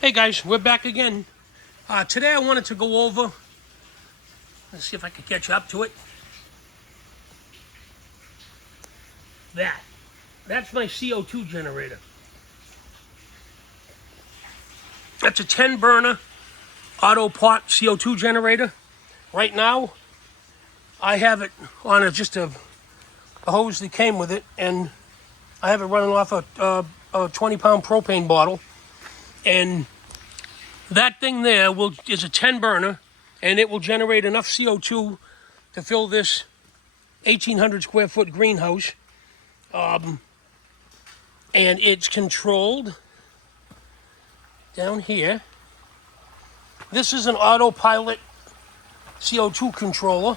Hey guys, we're back again. Today I wanted to go over, let's see if I can catch up to it. That's my CO2 generator. That's a 10 burner auto pot CO2 generator. Right now, I have it on just a hose that came with it, and I have it running off a 20-pound propane bottle. And that thing there is a 10 burner, and it will generate enough CO2 to fill this 1,800 square foot greenhouse. And it's controlled down here. This is an autopilot CO2 controller.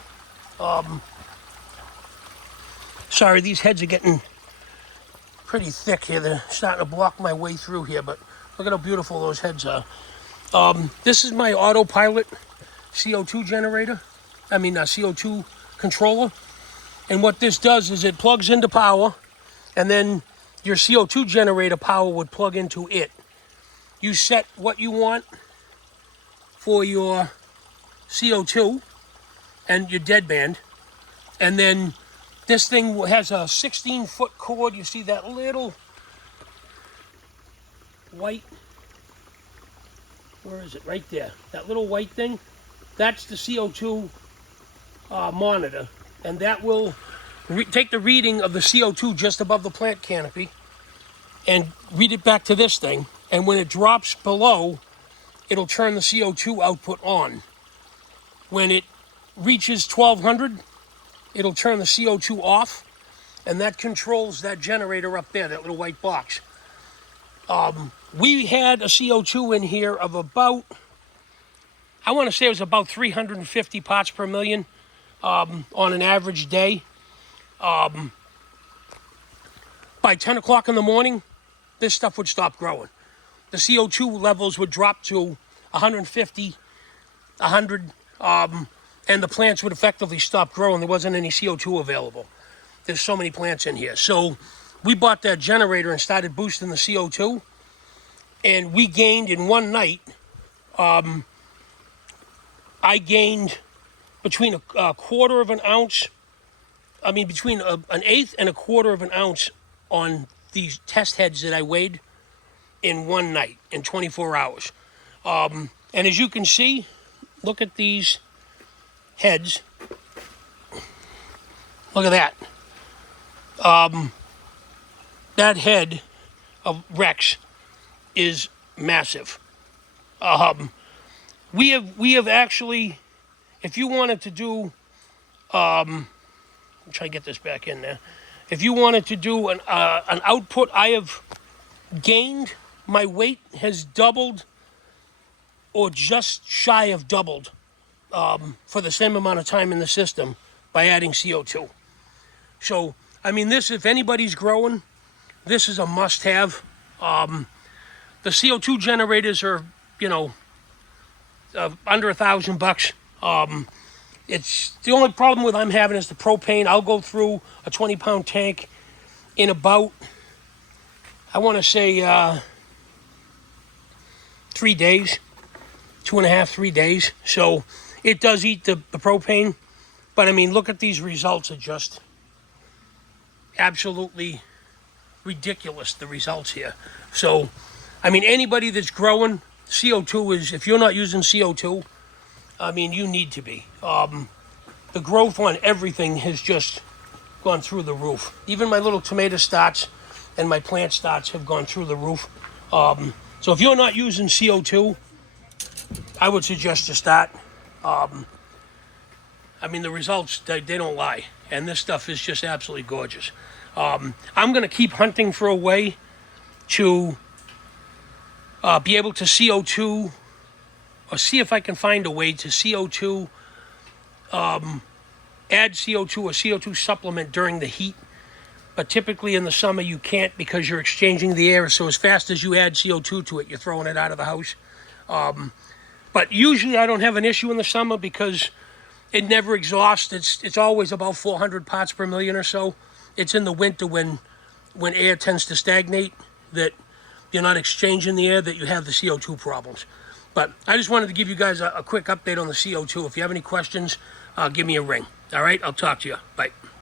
Sorry, these heads are getting pretty thick here. They're starting to block my way through here, but look at how beautiful those heads are. This is my autopilot CO2 generator. CO2 controller. And what this does is it plugs into power, and then your CO2 generator power would plug into it. You set what you want for your CO2 and your deadband, and then this thing has a 16-foot cord. You see that little white, where is it? Right there. That little white thing, that's the CO2 monitor, and that will take the reading of the CO2 just above the plant canopy and read it back to this thing. And when it drops below, it'll turn the CO2 output on. When it reaches 1200, it'll turn the CO2 off, and that controls that generator up there, that little white box. We had a CO2 in here of about, I want to say it was about 350 parts per million on an average day. By 10 o'clock in the morning, this stuff would stop growing. The CO2 levels would drop to 150, 100, and the plants would effectively stop growing. There wasn't any CO2 available. There's so many plants in here. So we bought that generator and started boosting the CO2. And we gained in one night, I gained between a quarter of an ounce, between an eighth and a quarter of an ounce on these test heads that I weighed in one night, in 24 hours. And as you can see, look at these heads. Look at that. That head of Rex is massive. We have actually, if you wanted to do, I'm trying to get this back in there. If you wanted to do an output, I have gained, my weight has doubled or just shy of doubled for the same amount of time in the system by adding CO2. So, this, if anybody's growing, this is a must-have. The CO2 generators are, under $1,000. It's the only problem with I'm having is the propane. I'll go through a 20-pound tank in about, I want to say, 3 days, 2.5, 3 days. So it does eat the propane. But look at these results. Are just absolutely ridiculous, the results here. So, anybody that's growing, CO2 is, if you're not using CO2, you need to be. The growth on everything has just gone through the roof. Even my little tomato starts and my plant starts have gone through the roof. So if you're not using CO2, I would suggest to start. The results, they don't lie. And this stuff is just absolutely gorgeous. I'm going to keep hunting for a way to be able to CO2, or see if I can find a way to CO2, add CO2 or CO2 supplement during the heat. But typically in the summer you can't, because you're exchanging the air. So as fast as you add CO2 to it, you're throwing it out of the house. But usually I don't have an issue in the summer because it never exhausts. It's always about 400 parts per million or so. It's in the winter when air tends to stagnate that you're not exchanging the air, that you have the CO2 problems. But I just wanted to give you guys a quick update on the CO2. If you have any questions, give me a ring. All right, I'll talk to you. Bye.